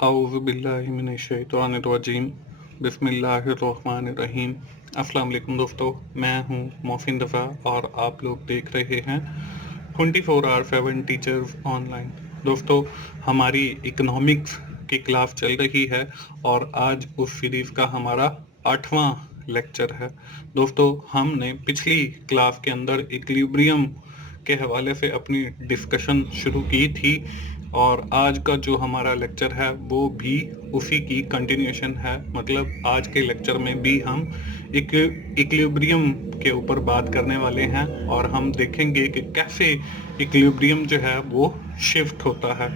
औज़ुबिल्लाहिमिनश्शैतानिर्रजीम बिस्मिल्लाहिर्रहमानिर्रहीम। अस्सलाम वालेकुम दोस्तों, मैं हूं मोहसिन रफ़ा और आप लोग देख रहे हैं 24/7 टीचर्स ऑनलाइन। दोस्तों, हमारी इकोनॉमिक्स की क्लास चल रही है और आज उस सीरीज़ का हमारा 8वां लेक्चर है। दोस्तों, हमने पिछली क्लास के अंदर इक्विलिब्रियम के हवाले से अपनी डिस्कशन शुरू की थी और आज का जो हमारा लेक्चर है वो भी उसी की कंटिन्यूएशन है। मतलब आज के लेक्चर में भी हम इक्विलिब्रियम के ऊपर बात करने वाले हैं और हम देखेंगे कि कैसे इक्विलिब्रियम जो है वो शिफ्ट होता है।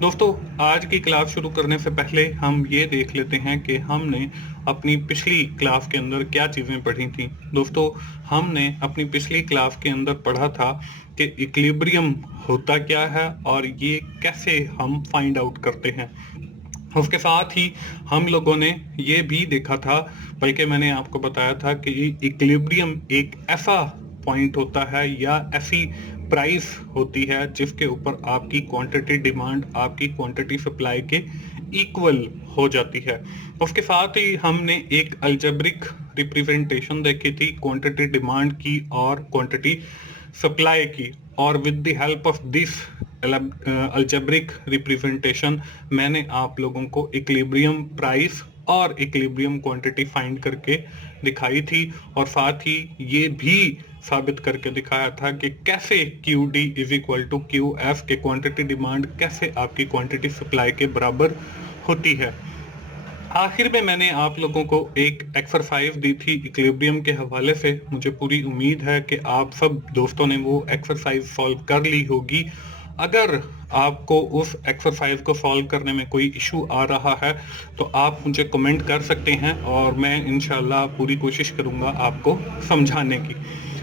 दोस्तों, आज की क्लास शुरू करने से पहले हम ये देख लेते हैं कि हमने अपनी पिछली क्लास के अंदर क्या चीज़ें पढ़ी थी। दोस्तों, हमने अपनी पिछली क्लास के अंदर पढ़ा था कि इक्विलिब्रियम होता क्या है और ये कैसे हम फाइंड आउट करते हैं। उसके साथ ही हम लोगों ने ये भी देखा था, बल्कि मैंने आपको बताया था कि इक्विलिब्रियम एक ऐसा पॉइंट होता है या ऐसी प्राइस होती है जिसके ऊपर आपकी क्वांटिटी डिमांड आपकी क्वांटिटी सप्लाई के इक्वल हो जाती है। उसके साथ ही हमने एक अलजेब्रिक रिप्रेजेंटेशन देखी थी क्वांटिटी डिमांड की और क्वांटिटी सप्लाई की, और with the help of this algebraic representation मैंने आप लोगों को इक्विलिब्रियम प्राइस और इक्विलिब्रियम क्वांटिटी फाइंड करके दिखाई थी, और साथ ही ये भी साबित करके दिखाया था कि कैसे Q D is equal to Q F के क्वांटिटी डिमांड कैसे आपकी क्वांटिटी सप्लाई के बराबर होती है। आखिर में मैंने आप लोगों को एक एक्सरसाइज दी थी इक्विलिब्रियम के हवाले से। मुझे पूरी उम्मीद है कि आप सब दोस्तों ने वो एक्सरसाइज सॉल्व कर ली होगी। अगर आपको उस एक्सरसाइज को सॉल्व करने में कोई इशू आ रहा है तो आप मुझे कमेंट कर सकते हैं और मैं इंशाल्लाह पूरी कोशिश करूँगा आपको समझाने की।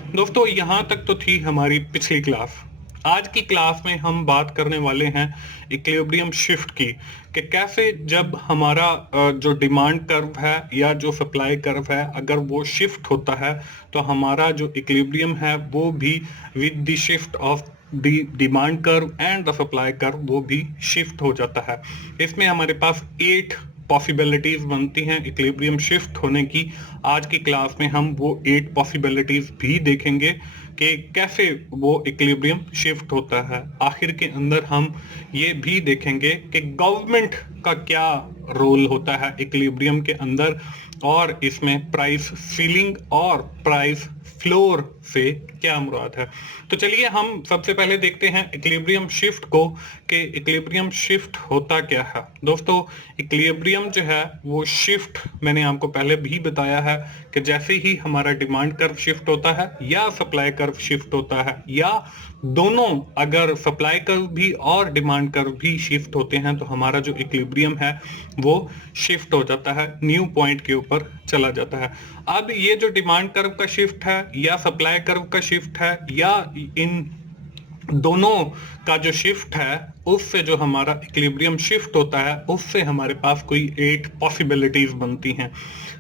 दोस्तों, यहाँ तक तो थी हमारी पिछली क्लास। आज की क्लास में हम बात करने वाले हैं इक्विलिब्रियम शिफ्ट की, कि कैसे जब हमारा जो डिमांड कर्व है या जो सप्लाई कर्व है अगर वो शिफ्ट होता है तो हमारा जो इक्विलिब्रियम है वो भी with the shift of the demand curve and the supply curve वो भी शिफ्ट हो जाता है। इसमें हमारे पास 8 पॉसिबिलिटीज बनती हैं इक्विलिब्रियम शिफ्ट होने की। आज की क्लास में हम वो 8 पॉसिबिलिटीज भी देखेंगे कि कैसे वो इक्विलिब्रियम शिफ्ट होता है। आखिर के अंदर हम ये भी देखेंगे कि गवर्नमेंट का क्या रोल होता है इक्विलिब्रियम के अंदर, और इसमें प्राइस सीलिंग और प्राइस फ्लोर से क्या मुराद है। तो चलिए हम सबसे पहले देखते हैं इक्विलिब्रियम शिफ्ट को, कि इक्विलिब्रियम शिफ्ट होता क्या है। दोस्तों, इक्विलिब्रियम जो है वो शिफ्ट मैंने आपको पहले भी बताया है कि जैसे ही हमारा डिमांड कर्व शिफ्ट होता है या सप्लाई कर्व शिफ्ट होता है या दोनों, अगर सप्लाई कर्व भी और डिमांड कर्व भी शिफ्ट होते हैं तो हमारा जो इक्विलिब्रियम है वो शिफ्ट हो जाता है, न्यू पॉइंट के ऊपर चला जाता है। अब ये जो डिमांड कर्व का शिफ्ट है या सप्लाई कर्व का शिफ्ट है या इन दोनों का जो शिफ्ट है उससे जो हमारा इक्विलिब्रियम शिफ्ट होता है उससे हमारे पास कोई 8 पॉसिबिलिटीज बनती हैं।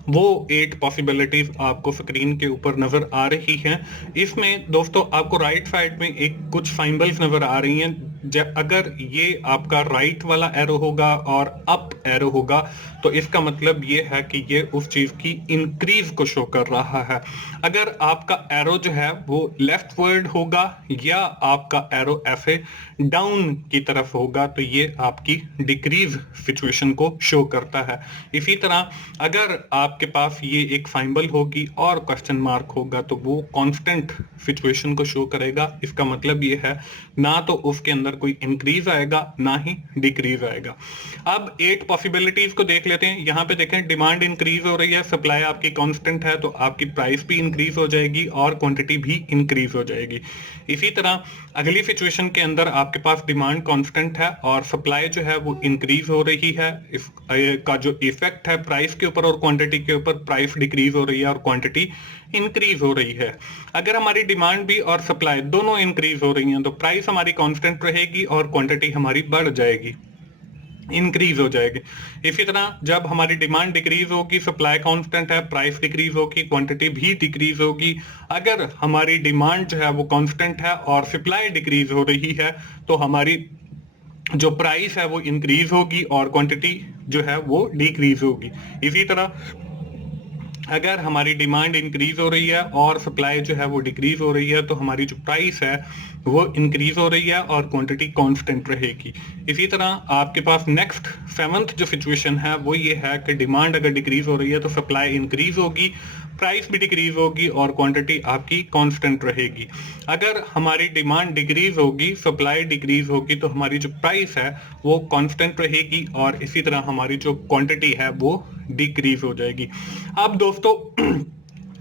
वो 8 पॉसिबिलिटीज आपको स्क्रीन के ऊपर नजर आ रही हैं। इसमें दोस्तों आपको राइट साइड में एक कुछ सिंबल्स नजर आ रही हैं। अगर ये आपका राइट वाला एरो होगा और अप एरो होगा तो इसका मतलब ये है कि ये उस चीज की इंक्रीज को शो कर रहा है। अगर आपका एरो जो है वो लेफ्टवर्ड होगा या आपका एरो ऐसे डाउन की तरफ होगा तो ये आपकी डिक्रीज सिचुएशन को शो करता है। इसी तरह अगर आपके पास ये एक सिंबल होगी और क्वेश्चन मार्क होगा तो वो कांस्टेंट सिचुएशन को शो करेगा। इसका मतलब ये है ना तो उसके अंदर कोई इंक्रीज आएगा ना ही डिक्रीज आएगा। अब 8 पॉसिबिलिटीज को देख लेते हैं। यहाँ पे देखें, डिमांड इंक्रीज हो रही है, सप्लाई आपकी कांस्टेंट है तो आपकी प्राइस भी इंक्रीज हो जाएगी और क्वांटिटी भी इंक्रीज हो जाएगी। इसी तरह अगली सिचुएशन के अंदर आपके पास डिमांड कांस्टेंट है और सप्लाई जो है वो इंक्रीज हो रही है। इसका जो इफेक्ट है प्राइस के ऊपर और क्वांटिटी के ऊपर, प्राइस डिक्रीज हो रही है और क्वांटिटी इंक्रीज हो रही है। अगर हमारी डिमांड भी और सप्लाई दोनों इंक्रीज हो रही हैं तो प्राइस हमारी कांस्टेंट रहेगी और क्वांटिटी हमारी बढ़ जाएगी, इंक्रीज हो जाएगी। इसी तरह जब हमारी डिमांड डिक्रीज होगी, सप्लाई कांस्टेंट है, प्राइस डिक्रीज होगी, क्वांटिटी भी डिक्रीज होगी। अगर हमारी डिमांड जो है वो कांस्टेंट है और सप्लाई डिक्रीज हो रही है तो हमारी जो प्राइस है वो इंक्रीज होगी और क्वांटिटी जो है वो डिक्रीज होगी। इसी तरह अगर हमारी डिमांड इंक्रीज हो रही है और सप्लाई जो है वो डिक्रीज हो रही है तो हमारी जो प्राइस है वो इंक्रीज हो रही है और क्वांटिटी कांस्टेंट रहेगी। इसी तरह आपके पास नेक्स्ट सेवंथ जो सिचुएशन है वो ये है कि डिमांड अगर डिक्रीज हो रही है तो सप्लाई इंक्रीज होगी, प्राइस भी डिक्रीज होगी और क्वांटिटी आपकी कांस्टेंट रहेगी। अगर हमारी डिमांड डिक्रीज होगी, सप्लाई डिक्रीज होगी तो हमारी जो प्राइस है वो कांस्टेंट रहेगी और इसी तरह हमारी जो क्वांटिटी है वो डिक्रीज हो जाएगी। अब दोस्तों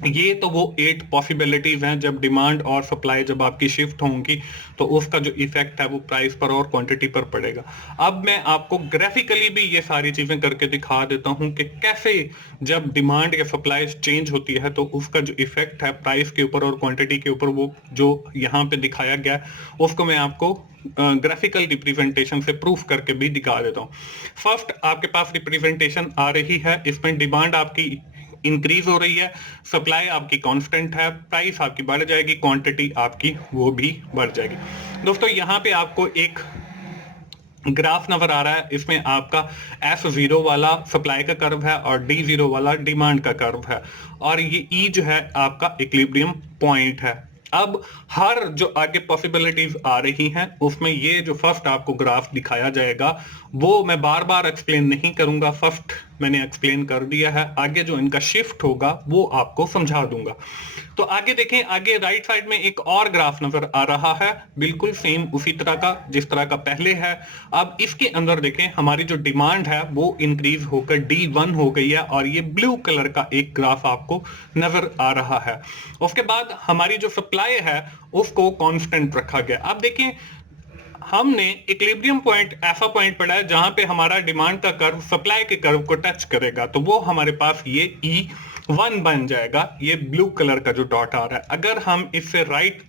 ये तो वो 8 पॉसिबिलिटीज हैं जब डिमांड और सप्लाई जब आपकी शिफ्ट होंगी तो उसका जो इफेक्ट है वो प्राइस पर और क्वांटिटी पर पड़ेगा। अब मैं आपको ग्राफिकली भी ये सारी चीजें करके दिखा देता हूं कि कैसे जब डिमांड या सप्लाई चेंज होती है तो उसका जो इफेक्ट है प्राइस के ऊपर और क्वांटिटी के ऊपर, वो जो यहाँ पे दिखाया गया उसको मैं आपको ग्राफिकल रिप्रेजेंटेशन से प्रूफ करके भी दिखा देता हूँ। फर्स्ट आपके पास रिप्रेजेंटेशन आ रही है, इसमें डिमांड आपकी इंक्रीज हो रही है, सप्लाई आपकी कांस्टेंट है, प्राइस आपकी बढ़ जाएगी, क्वांटिटी आपकी वो भी बढ़ जाएगी। दोस्तों यहाँ पे आपको एक ग्राफ नजर आ रहा है, इसमें आपका S0 वाला सप्लाई का कर्व है और D0 वाला डिमांड का कर्व है और ये E जो है आपका इक्विलिब्रियम पॉइंट है। अब हर जो आगे पॉसिबिलिटीज आ रही हैं उसमें ये जो फर्स्ट आपको ग्राफ दिखाया जाएगा वो मैं बार बार एक्सप्लेन नहीं करूंगा, फर्स्ट मैंने एक्सप्लेन कर दिया है, आगे जो इनका शिफ्ट होगा वो आपको समझा दूंगा। तो आगे देखें, आगे राइट साइड में एक और ग्राफ नजर आ रहा है, बिल्कुल सेम उसी तरह का जिस तरह का पहले है। अब इसके अंदर देखें हमारी जो डिमांड है वो इंक्रीज होकर D1 हो गई है और ये ब्लू कलर का एक ग्राफ आपको नजर आ रहा है। उसके बाद हमारी जो सप्लाई है उसको कांस्टेंट रखा गया। अब देखिए हमने इक्विलिब्रियम पॉइंट ऐसा पॉइंट पढ़ा है जहां पे हमारा डिमांड का कर्व सप्लाई के कर्व को टच करेगा, तो वो हमारे पास ये E1 बन जाएगा, ये ब्लू कलर का जो डॉट आ रहा है। अगर हम इससे राइट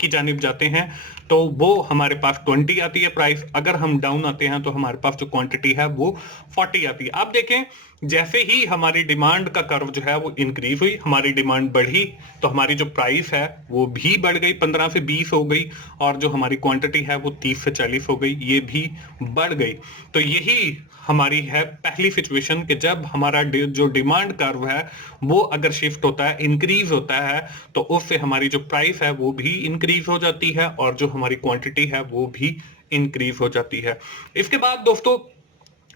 की जानिब जाते हैं तो वो हमारे पास 20 आती है प्राइस, अगर हम डाउन आते हैं तो हमारे पास जो क्वांटिटी है वो 40 आती है। आप देखें जैसे ही हमारी डिमांड का कर्व जो है वो इंक्रीज हुई, हमारी डिमांड बढ़ी तो हमारी जो प्राइस है वो भी बढ़ गई, 15 से 20 हो गई और जो हमारी क्वांटिटी है वो 30 से 40 हो गई, ये भी बढ़ गई। तो यही हमारी है पहली सिचुएशन कि जब हमारा जो डिमांड कर्व है वो अगर शिफ्ट होता है, इंक्रीज होता है, तो उससे हमारी जो प्राइस है वो भी इंक्रीज हो जाती है और जो हमारी क्वांटिटी है वो भी इंक्रीज हो जाती है। इसके बाद दोस्तों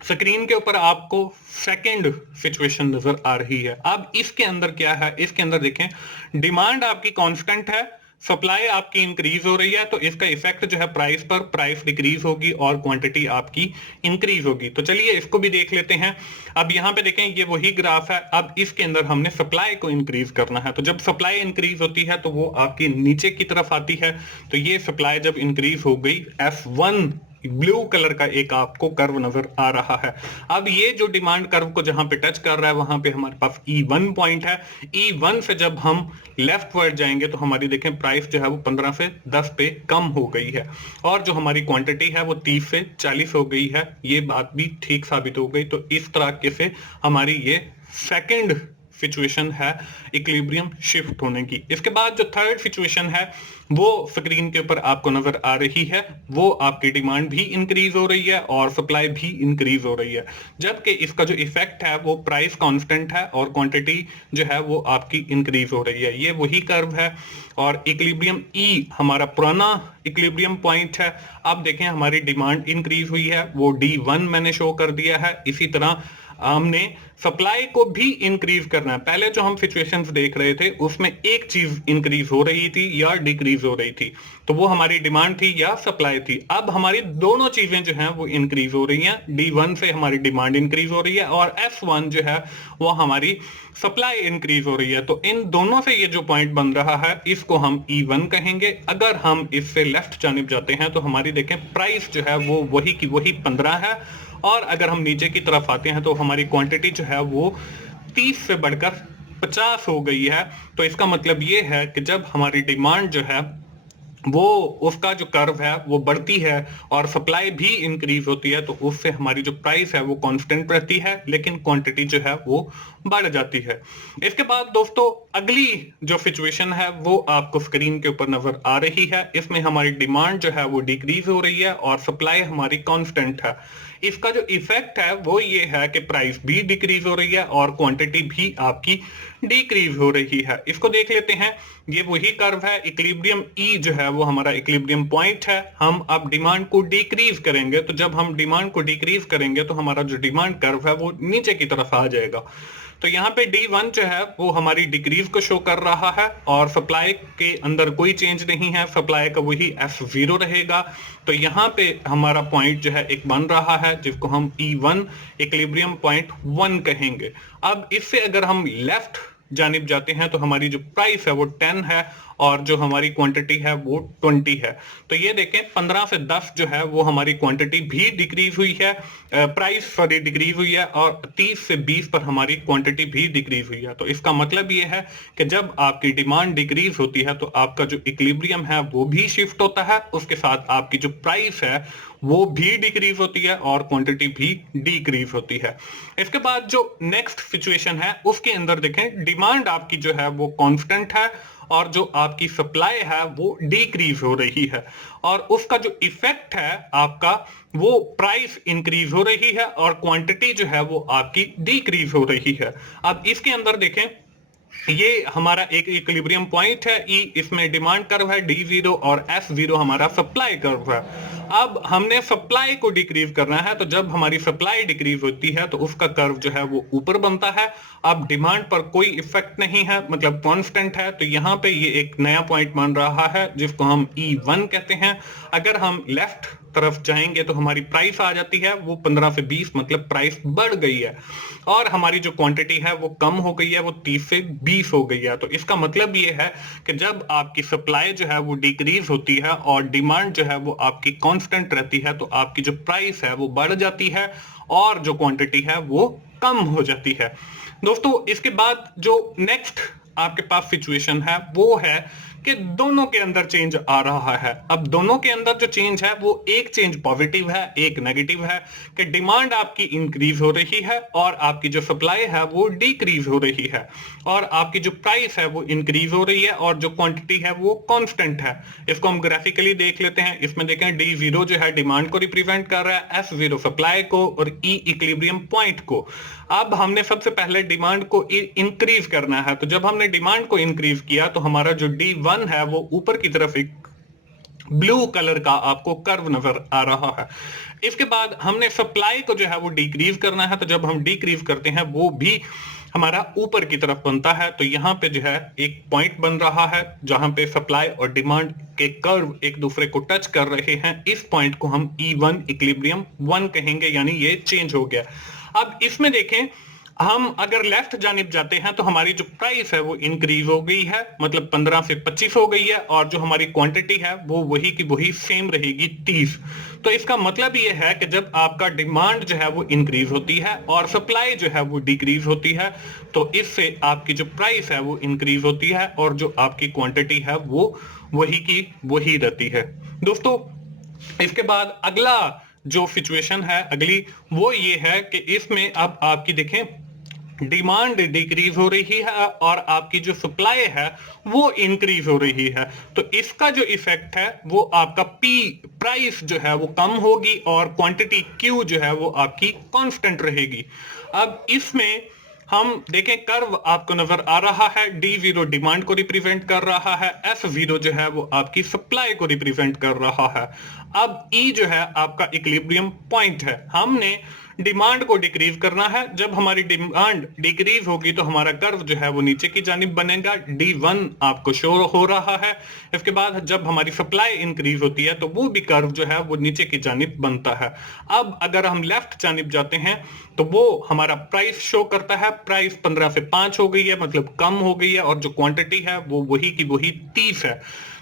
स्क्रीन के ऊपर आपको सेकंड सिचुएशन नजर आ रही है। अब इसके अंदर क्या है, इसके अंदर देखें डिमांड आपकी कांस्टेंट है, सप्लाई आपकी इंक्रीज हो रही है, तो इसका इफेक्ट जो है प्राइस पर, प्राइस डिक्रीज होगी और क्वांटिटी आपकी इंक्रीज होगी। तो चलिए इसको भी देख लेते हैं। अब यहाँ पे देखें ये वही ग्राफ है, अब इसके अंदर हमने सप्लाई को इंक्रीज करना है। तो जब सप्लाई इंक्रीज होती है तो वो आपकी नीचे की तरफ आती है, तो ये सप्लाई जब इंक्रीज हो गई S1 ब्लू कलर का एक आपको कर्व नजर आ रहा है। अब ये जो डिमांड कर्व को जहां पे टच कर रहा है वहां पे हमारे पास E1 पॉइंट है। E1 से जब हम लेफ्ट वर्ड जाएंगे तो हमारी देखें प्राइस जो है वो 15 से 10 पे कम हो गई है और जो हमारी क्वांटिटी है वो 30 से 40 हो गई है। ये बात भी ठीक साबित हो गई। तो इस तरह से हमारी ये सेकंड सिचुएशन है इक्विलिब्रियम शिफ्ट होने की। इसके बाद जो थर्ड सिचुएशन है वो स्क्रीन के ऊपर आपको नजर आ रही है, वो आपकी डिमांड भी इंक्रीज हो रही है और सप्लाई भी इंक्रीज हो रही है, जबकि इसका जो इफेक्ट है वो प्राइस कांस्टेंट है और क्वांटिटी जो है वो आपकी इंक्रीज हो रही है। ये वही कर्व है और इक्विलिब्रियम E हमारा पुराना इक्विलिब्रियम पॉइंट है। अब देखें हमारी डिमांड इंक्रीज हुई है, वो D1 मैंने शो कर दिया है। इसी तरह हमने सप्लाई को भी इंक्रीज करना है। पहले जो हम सिचुएशंस देख रहे थे उसमें एक चीज इंक्रीज हो रही थी या डिक्रीज हो रही थी, तो वो हमारी डिमांड थी या सप्लाई थी। अब हमारी दोनों चीजें जो हैं वो इंक्रीज हो रही हैं। D1 से हमारी डिमांड इंक्रीज हो रही है और S1 जो है वो हमारी सप्लाई इंक्रीज हो रही है। तो इन दोनों से ये जो पॉइंट बन रहा है इसको हम E1 कहेंगे। अगर हम इससे लेफ्ट जानिब जाते हैं तो हमारी देखें प्राइस जो है वो वही की वही 15 है और अगर हम नीचे की तरफ आते हैं तो हमारी क्वांटिटी जो है वो 30 से बढ़कर 50 हो गई है। तो इसका मतलब ये है कि जब हमारी डिमांड जो है वो उसका जो कर्व है वो बढ़ती है और सप्लाई भी इंक्रीज होती है, तो उससे हमारी जो प्राइस है वो कांस्टेंट रहती है, लेकिन क्वांटिटी जो है वो बढ़ जाती है। इसके बाद दोस्तों अगली जो सिचुएशन है वो आपको स्क्रीन के ऊपर नजर आ रही है। इसमें हमारी डिमांड जो है वो डिक्रीज हो रही है और सप्लाई हमारी कांस्टेंट है। इसका जो इफेक्ट है वो ये है कि प्राइस भी डिक्रीज हो रही है और क्वांटिटी भी आपकी डिक्रीज हो रही है। इसको देख लेते हैं। ये वही कर्व है, इक्विलिब्रियम ई जो है वो हमारा इक्विलिब्रियम पॉइंट है। हम अब डिमांड को डिक्रीज करेंगे, तो जब हम डिमांड को डिक्रीज करेंगे तो हमारा जो डिमांड कर्व है वो नीचे की तरफ आ जाएगा। तो यहाँ पे D1 जो है वो हमारी डिक्रीज को शो कर रहा है और सप्लाई के अंदर कोई चेंज नहीं है, सप्लाई का वही F0 रहेगा। तो यहाँ पे हमारा पॉइंट जो है एक बन रहा है जिसको हम E1 इक्विलिब्रियम पॉइंट 1 कहेंगे। अब इससे अगर हम लेफ्ट जानिब जाते हैं तो हमारी जो प्राइस है वो 10 है और जो हमारी क्वांटिटी है वो 20 है। तो ये देखें 15 से 10 जो है वो हमारी क्वांटिटी भी डिक्रीज हुई है, प्राइस सॉरी डिक्रीज हुई है, और 30 से 20 पर हमारी क्वांटिटी भी डिक्रीज हुई है। तो इसका मतलब ये है कि जब आपकी डिमांड डिक्रीज होती है तो आपका जो इक्विलिब्रियम है वो भी शिफ्ट होता है, उसके साथ आपकी जो प्राइस है वो भी डिक्रीज होती है और क्वांटिटी भी डिक्रीज होती है। इसके बाद जो नेक्स्ट सिचुएशन है उसके अंदर देखें, डिमांड आपकी जो है वो कांस्टेंट है और जो आपकी सप्लाई है वो डिक्रीज हो रही है, और उसका जो इफेक्ट है आपका वो प्राइस इंक्रीज हो रही है और क्वांटिटी जो है वो आपकी डिक्रीज हो रही है। अब इसके अंदर देखें, ये हमारा एक इक्विलिब्रियम पॉइंट है ई, इसमें डिमांड कर्व है D0 और S0 हमारा सप्लाई कर्व है। अब हमने सप्लाई को डिक्रीज करना है, तो जब हमारी सप्लाई डिक्रीज होती है तो उसका कर्व जो है वो ऊपर बनता है। अब डिमांड पर कोई इफेक्ट नहीं है, मतलब कांस्टेंट है, तो यहाँ पे ये एक नया पॉइंट बन रहा है जिसको हम E1 कहते हैं। अगर हम लेफ्ट तरफ जाएंगे तो हमारी प्राइस आ जाती है वो 15 से 20, मतलब प्राइस बढ़ गई है, और हमारी जो क्वांटिटी है वो कम हो गई है, वो 30 से 20 हो गई है। तो इसका मतलब ये है कि जब आपकी सप्लाई जो है वो डिक्रीज होती है और डिमांड जो है वो आपकी कांस्टेंट रहती है तो आपकी जो प्राइस है वो बढ़ जाती है और जो क्वांटिटी है वो कम हो जाती है। दोस्तों इसके बाद जो नेक्स्ट आपके पास सिचुएशन है वो है कि दोनों के अंदर चेंज आ रहा है। अब दोनों के अंदर जो चेंज है वो एक चेंज पॉजिटिव है, एक नेगेटिव है, कि डिमांड आपकी इंक्रीज हो रही है और आपकी जो सप्लाई है वो डिक्रीज हो रही है, और आपकी जो प्राइस है वो इंक्रीज हो रही है और जो क्वांटिटी है वो कांस्टेंट है। इसको हम ग्राफिकली देख लेते हैं। इसमें देखें D0 जो है डिमांड को रिप्रेजेंट कर रहा है, S0 सप्लाई को और E इक्विलिब्रियम पॉइंट को। अब हमने सबसे पहले डिमांड को इंक्रीज करना है, तो जब हमने डिमांड को इंक्रीज किया तो हमारा जो D1 है वो ऊपर की तरफ एक ब्लू कलर का आपको कर्व नजर आ रहा है। इसके बाद हमने सप्लाई को जो है वो डिक्रीज करना है, तो जब हम डिक्रीज करते हैं वो भी हमारा ऊपर की तरफ बनता है। तो यहाँ पे जो है एक पॉइंट बन रहा है जहां पे सप्लाई और डिमांड के कर्व एक दूसरे को टच कर रहे हैं। इस पॉइंट को हम E1 इक्विलिब्रियम 1 कहेंगे, यानी ये चेंज हो गया। अब इसमें देखें, हम अगर लेफ्ट जानिब जाते हैं तो हमारी जो प्राइस है वो इंक्रीज हो गई है, मतलब 15 से 25 हो गई है, और जो हमारी क्वांटिटी है वो वही की वही सेम रहेगी 30। तो इसका मतलब ये है कि जब आपका डिमांड जो है वो इंक्रीज होती है और सप्लाई जो है वो डिक्रीज होती है तो इससे आपकी जो प्राइस है वो इंक्रीज होती है और जो आपकी क्वांटिटी है वो वही की वही रहती है। दोस्तों इसके बाद अगला जो सिचुएशन है अगली वो ये है कि इसमें अब आपकी देखें डिमांड डिक्रीज हो रही है और आपकी जो सप्लाई है वो इंक्रीज हो रही है। तो इसका जो इफेक्ट है वो आपका पी प्राइस जो है वो कम होगी और क्वांटिटी क्यू जो है वो आपकी कांस्टेंट रहेगी। अब इसमें हम देखें कर्व आपको नजर आ रहा है, D0 डिमांड को रिप्रेजेंट कर रहा है, S0 जो है वो आपकी सप्लाई को रिप्रेजेंट कर रहा है। अब E जो है आपका इक्विलिब्रियम पॉइंट है। हमने डिमांड को डिक्रीज करना है, जब हमारी डिमांड डिक्रीज होगी तो हमारा कर्व जो है वो नीचे की जानिब बनेगा, D1 आपको शो हो रहा है। इसके बाद जब हमारी सप्लाई इंक्रीज होती है तो वो भी कर्व जो है वो नीचे की जानिब बनता है। अब अगर हम लेफ्ट जानिब जाते हैं तो वो हमारा प्राइस शो करता है, प्राइस 15 से 5 हो गई है, मतलब कम हो गई है, और जो क्वांटिटी है वो वही की वही 30 है।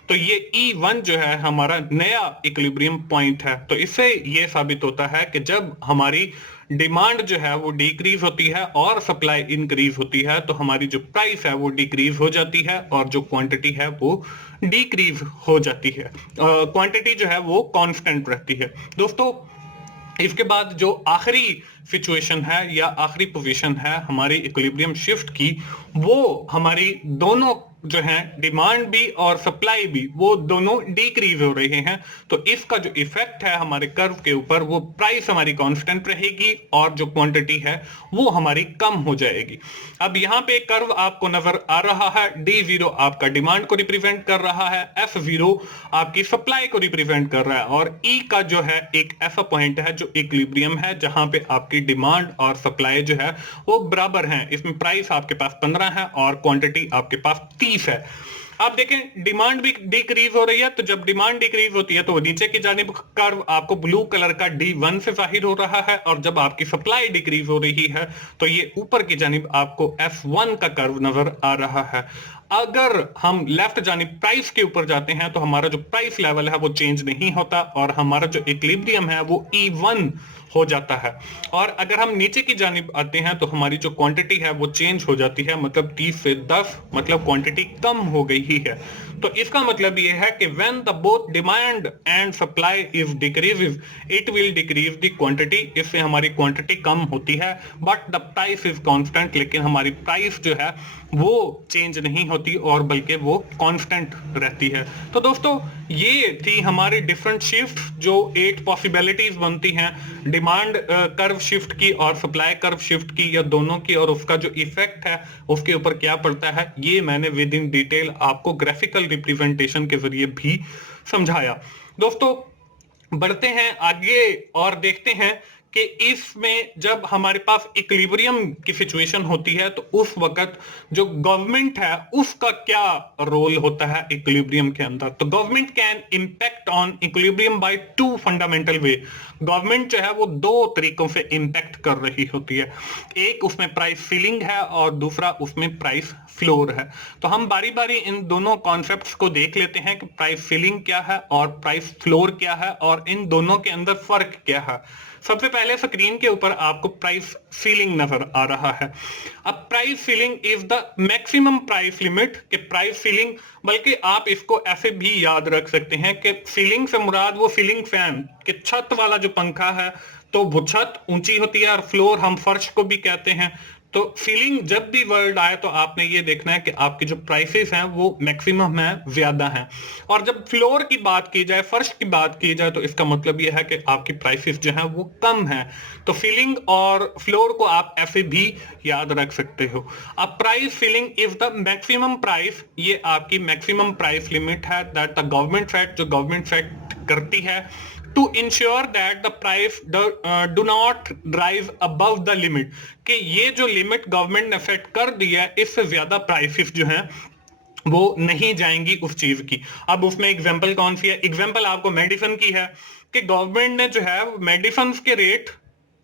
तो ये E1 जो है हमारा नया इक्विलिब्रियम पॉइंट है। तो इससे ये साबित होता है कि जब हमारी डिमांड जो है वो डिक्रीज होती है और सप्लाई इंक्रीज होती है, तो हमारी जो प्राइस है वो डिक्रीज हो जाती है और जो क्वांटिटी है वो डिक्रीज हो जाती है। क्वांटिटी जो है वो कांस्टेंट रहती है। दोस्तों, इसके बाद जो आखिरी सिचुएशन है या आखिरी पोजीशन है हमारी इक्विलिब्रियम शिफ्ट की, वो हमारी दोनों जो है डिमांड भी और सप्लाई भी वो दोनों डिक्रीज हो रहे हैं। तो इसका जो इफेक्ट है हमारे कर्व के ऊपर, वो प्राइस हमारी कांस्टेंट रहेगी और जो क्वांटिटी है वो हमारी कम हो जाएगी। अब यहाँ पे कर्व आपको नजर आ रहा है, D0 आपका डिमांड को रिप्रेजेंट कर रहा है, F0 आपकी सप्लाई को रिप्रेजेंट कर रहा है और E का जो है एक ऐसा पॉइंट है जो इक्विलिब्रियम है, जहां पे आपकी डिमांड और सप्लाई जो है वो बराबर हैं। इसमें प्राइस आपके पास 15 है और क्वांटिटी आपके पास 30 है। आप देखें डिमांड भी डिक्रीज हो रही है, तो जब डिमांड डिक्रीज होती है तो वो नीचे की जानिब कर्व आपको ब्लू कलर का D1 से जाहिर हो रहा है, और जब आपकी सप्लाई डिक्रीज हो रही है तो ये ऊपर की जानिब आपको F1 का कर्व नजर आ रहा है। अगर हम लेफ्ट जानिब प्राइस के ऊपर जाते हैं तो हमारा जो प्राइस लेवल है वो चेंज नहीं होता और हमारा जो इक्विलिब्रियम है वो E1 हो जाता है। और अगर हम नीचे की जानिब आते हैं तो हमारी जो क्वांटिटी है वो चेंज हो जाती है, मतलब 30 से 10, मतलब क्वांटिटी कम हो गई ही है। तो इसका मतलब ये है कि when the both demand and supply is decreases it will decrease the quantity. इससे हमारी क्वांटिटी कम होती है, but the price is constant, लेकिन हमारी प्राइस जो है वो चेंज नहीं होती और बल्कि वो कांस्टेंट रहती है। तो दोस्तों, ये थी हमारी डिफरेंट शिफ्ट जो 8 पॉसिबिलिटीज बनती हैं डिमांड कर्व शिफ्ट की और सप्लाई कर्व शिफ्ट की, या दोनों की, और उसका जो इफेक्ट है उसके ऊपर क्या पड़ता है, ये मैंने विद इन डिटेल आपको ग्राफिकल रिप्रेजेंटेशन के जरिए भी समझाया। दोस्तों, बढ़ते हैं आगे और देखते हैं कि इसमें जब हमारे पास इक्विलिब्रियम की सिचुएशन होती है तो उस वक्त जो गवर्नमेंट है उसका क्या रोल होता है इक्विलिब्रियम के अंदर। तो government can impact on equilibrium bye 2 fundamental way. Government जो है वो 2 तरीकों से इंपैक्ट कर रही होती है, एक उसमें प्राइस सीलिंग है और दूसरा उसमें प्राइस फ्लोर है। तो हम बारी बारी इन दोनों कॉन्सेप्ट्स को देख लेते हैं कि प्राइस सीलिंग क्या है और प्राइस फ्लोर क्या है और इन दोनों के अंदर फर्क क्या है। सबसे पहले स्क्रीन के ऊपर आपको प्राइस सीलिंग नजर आ रहा है। अब price ceiling is the maximum price limit. कि प्राइस सीलिंग, बल्कि आप इसको ऐसे भी याद रख सकते हैं कि सीलिंग से मुराद वो सीलिंग फैन कि छत वाला जो पंखा है, तो वो छत ऊंची होती है, और फ्लोर हम फर्श को भी कहते हैं। तो सीलिंग जब भी वर्ड आए तो आपने ये देखना है कि आपके जो प्राइसेस हैं वो मैक्सिमम है, ज्यादा हैं। और जब फ्लोर की बात की जाए, फर्श की बात की जाए, तो इसका मतलब ये है कि आपकी प्राइसेस जो हैं वो कम हैं। तो सीलिंग और फ्लोर को आप ऐसे भी याद रख सकते हो। अब price ceiling is the maximum price, ये आपकी मैक्सिमम प्राइस लिमिट है दैट द गवर्नमेंट सेट, जो गवर्नमेंट सेट करती है to ensure that the price do not rise above the limit। कि ये जो लिमिट गवर्नमेंट ने सेट कर दिया है, इससे ज्यादा प्राइसेस जो हैं वो नहीं जाएंगी उस चीज की। अब उसमें एग्जांपल कौन सी है? एग्जांपल आपको मेडिसिन की है कि गवर्नमेंट ने जो है मेडिसिन के रेट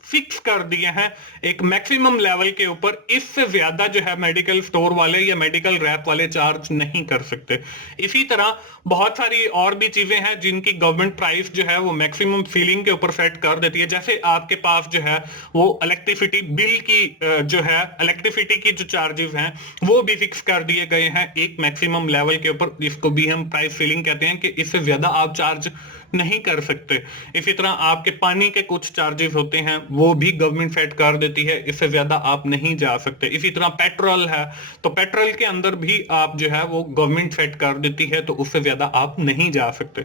फिक्स कर दिए हैं एक मैक्सिमम लेवल के ऊपर, इससे ज्यादा जो है मेडिकल स्टोर वाले या मेडिकल रैप वाले चार्ज नहीं कर सकते। इसी तरह बहुत सारी और भी चीजें हैं जिनकी गवर्नमेंट प्राइस जो है वो मैक्सिमम सीलिंग के ऊपर सेट कर देती है। जैसे आपके पास जो है वो इलेक्ट्रिसिटी बिल की जो है इलेक्ट्रिसिटी की जो चार्जेस हैं वो भी फिक्स कर दिए गए हैं एक मैक्सिमम लेवल के ऊपर, जिसको भी हम प्राइस सीलिंग कहते हैं कि इससे ज्यादा आप चार्ज नहीं कर सकते। इसी तरह आपके पानी के कुछ चार्जेस होते हैं वो भी गवर्नमेंट सेट कर देती है, इससे ज्यादा आप नहीं जा सकते। इसी तरह पेट्रोल है, तो पेट्रोल के अंदर भी आप जो है वो गवर्नमेंट सेट कर देती है, तो उससे ज्यादा आप नहीं जा सकते।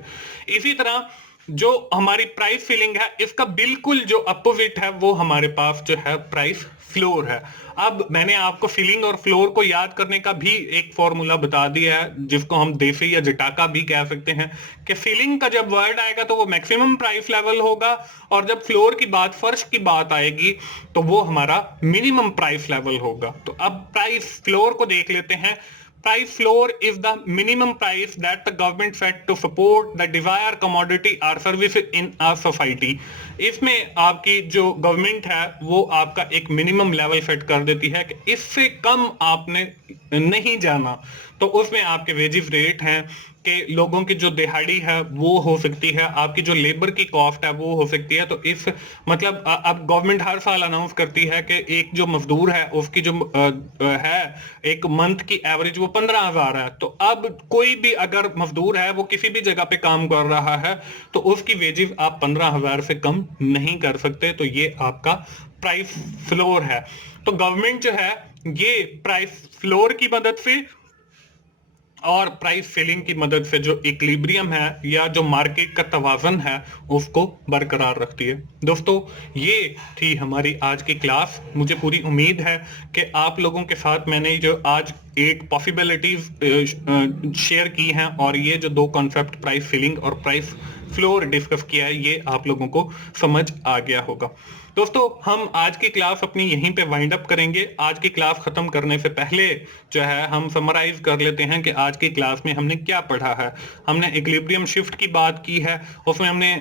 इसी तरह जो हमारी प्राइस सीलिंग है इसका बिल्कुल जो अपोजिट है वो हमारे पास जो है प्राइस फ्लोर है। अब मैंने आपको सीलिंग और फ्लोर को याद करने का भी एक फॉर्मूला बता दिया है, जिसको हम देसी या जटाका भी कह सकते हैं कि सीलिंग का जब वर्ड आएगा तो वो मैक्सिमम प्राइस लेवल होगा, और जब फ्लोर की बात, फर्श की बात आएगी तो वो हमारा मिनिमम प्राइस लेवल होगा। तो अब प्राइस फ्लोर को देख लेते हैं। Price floor is the minimum price that the government set to support the desired commodity or service in a society। इसमें आपकी जो गवर्नमेंट है वो आपका एक मिनिमम लेवल सेट कर देती है कि इससे कम आपने नहीं जाना। तो उसमें आपके वेजेस रेट हैं कि लोगों की जो दिहाड़ी है वो हो सकती है, आपकी जो लेबर की कॉस्ट है वो हो सकती है। तो इस मतलब अब गवर्नमेंट हर साल अनाउंस करती है कि एक जो मजदूर है उसकी जो है एक मंथ की एवरेज वो 15,000 है। तो अब कोई भी अगर मजदूर है वो किसी भी जगह पे काम कर रहा है तो उसकी वेजेस आप 15,000 से कम नहीं कर सकते। तो ये आपका प्राइस फ्लोर है। तो गवर्नमेंट जो है ये प्राइस फ्लोर की मदद से और प्राइस सीलिंग की मदद से जो इक्विलिब्रियम है या जो मार्केट का तवाज़न है उसको बरकरार रखती है। दोस्तों, ये थी हमारी आज की क्लास। मुझे पूरी उम्मीद है कि आप लोगों के साथ मैंने जो आज 8 पॉसिबिलिटीज शेयर की हैं और ये जो 2 कॉन्सेप्ट प्राइस सीलिंग और प्राइस फ्लोर डिस्कस किया है ये आप लोगों को समझ आ गया होगा। दोस्तों, हम आज की क्लास अपनी यहीं पे वाइंड अप करेंगे। आज की क्लास खत्म करने से पहले जो है हम समराइज कर लेते हैं कि आज की क्लास में हमने क्या पढ़ा है। हमने इक्विलिब्रियम शिफ्ट की बात की है, उसमें हमने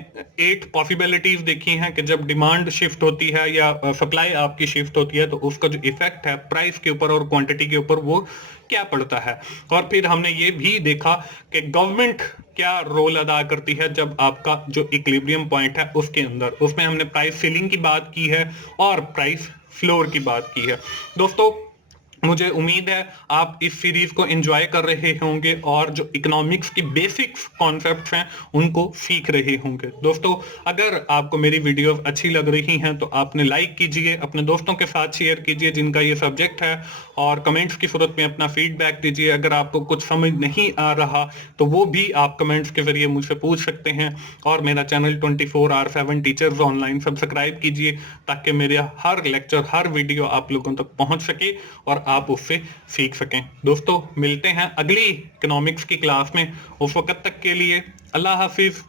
8 पॉसिबिलिटीज देखी हैं कि जब डिमांड शिफ्ट होती है या सप्लाई आपकी शिफ्ट होती है तो उसका जो इफेक्ट है प्राइस के ऊपर और क्वांटिटी के ऊपर वो क्या पड़ता है। और फिर हमने ये भी देखा कि गवर्नमेंट क्या रोल अदा करती है जब आपका जो इक्विलिब्रियम पॉइंट है उसके अंदर। उसमें हमने प्राइस सीलिंग की बात की है और प्राइस फ्लोर की बात की है। दोस्तों, मुझे उम्मीद है आप इस सीरीज को एंजॉय कर रहे होंगे और जो इकोनॉमिक्स की बेसिक्स कॉन्सेप्ट्स हैं उनको सीख रहे होंगे। दोस्तों, अगर आपको मेरी वीडियो अच्छी लग रही हैं तो आपने लाइक कीजिए, अपने दोस्तों के साथ शेयर कीजिए जिनका ये सब्जेक्ट है, और कमेंट्स की सूरत में अपना फीडबैक दीजिए। अगर आपको कुछ समझ नहीं आ रहा तो वो भी आप कमेंट्स के जरिए मुझसे पूछ सकते हैं। और मेरा चैनल 24/7 टीचर्स ऑनलाइन सब्सक्राइब कीजिए ताकि मेरे हर लेक्चर हर वीडियो आप लोगों तक पहुंच सके और आप उससे सीख सकें। दोस्तों, मिलते हैं अगली इकोनॉमिक्स की क्लास में। उस वक्त तक के लिए अल्लाह हाफिज।